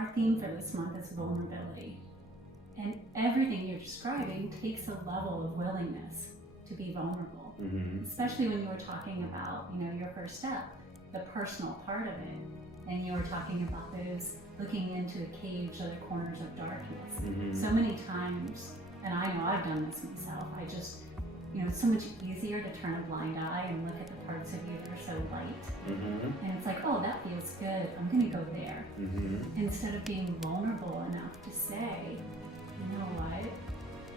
our theme for this month is vulnerability. And everything you're describing takes a level of willingness to be vulnerable, especially when you were talking about, your first step, the personal part of it. And you were talking about those looking into the caves or the corners of darkness. So many times, and I know I've done this myself, I just, it's so much easier to turn a blind eye and look at the parts of you that are so light. And it's like, oh, that feels good, I'm gonna go there. Instead of being vulnerable enough to say, you know what?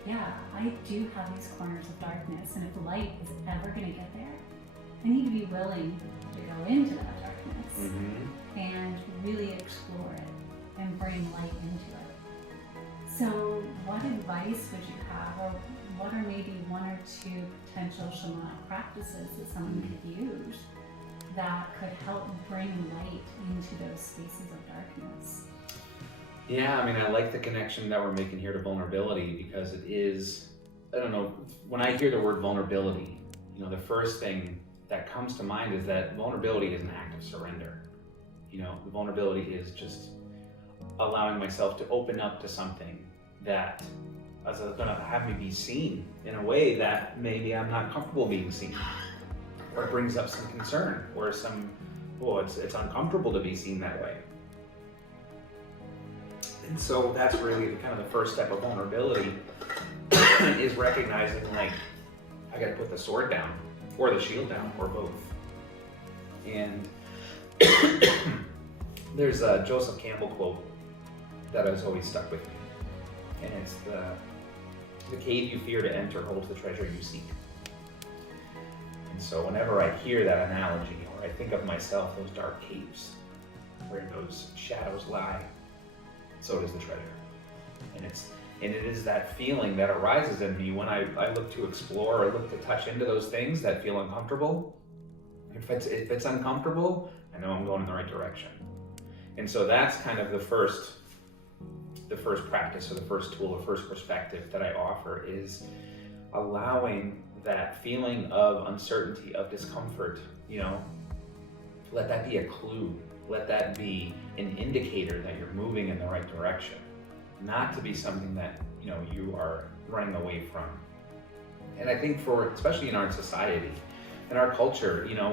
Yeah, I do have these corners of darkness, and if light is ever going to get there, I need to be willing to go into that darkness and really explore it and bring light into it. So what advice would you have, or what are maybe one or two potential shamanic practices that someone could use that could help bring light into those spaces of darkness? Yeah, I mean, I like the connection that we're making here to vulnerability, because it is, I don't know, when I hear the word vulnerability, the first thing that comes to mind is that vulnerability is an act of surrender. Vulnerability is just allowing myself to open up to something that is going to have me be seen in a way that maybe I'm not comfortable being seen, or it brings up some concern, or it's uncomfortable to be seen that way. And so that's really kind of the first step of vulnerability is recognizing, like, I got to put the sword down, or the shield down, or both. And there's a Joseph Campbell quote that has always stuck with me, and it's the cave you fear to enter holds the treasure you seek. And so whenever I hear that analogy, or I think of myself, those dark caves where those shadows lie, so does the treasure. And it is that feeling that arises in me when I look to explore, or look to touch into those things that feel uncomfortable. If it's uncomfortable, I know I'm going in the right direction. And so that's kind of the first practice, or the first tool, or first perspective that I offer, is allowing that feeling of uncertainty, of discomfort, let that be a clue. Let that be an indicator that you're moving in the right direction, not to be something that you are running away from. And I think especially in our society, in our culture, no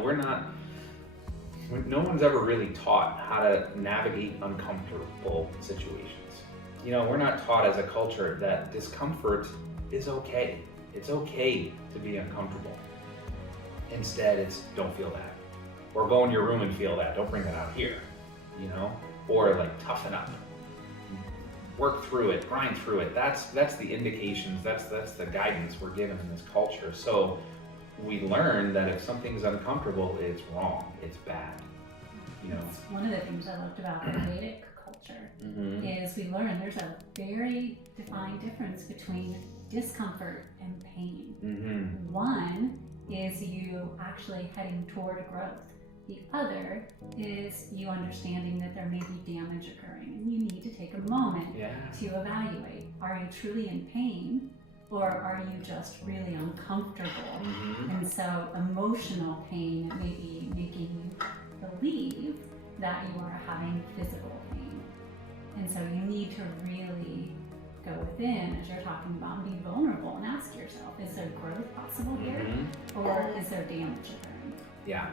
one's ever really taught how to navigate uncomfortable situations. We're not taught as a culture that discomfort is okay. It's okay to be uncomfortable. Instead, it's don't feel that. Or go in your room and feel that. Don't bring that out here, Or like toughen up, work through it, grind through it. That's the indications. That's the guidance we're given in this culture. So we learn that if something's uncomfortable, it's wrong, it's bad. That's one of the things I loved about the Vedic culture is we learn there's a very defined difference between discomfort and pain. One is you actually heading toward growth. The other is you understanding that there may be damage occurring, and you need to take a moment to evaluate. Are you truly in pain, or are you just really uncomfortable? And so emotional pain may be making you believe that you are having physical pain. And so you need to really go within, as you're talking about, and be vulnerable and ask yourself, is there growth possible here, or is there damage occurring? Yeah.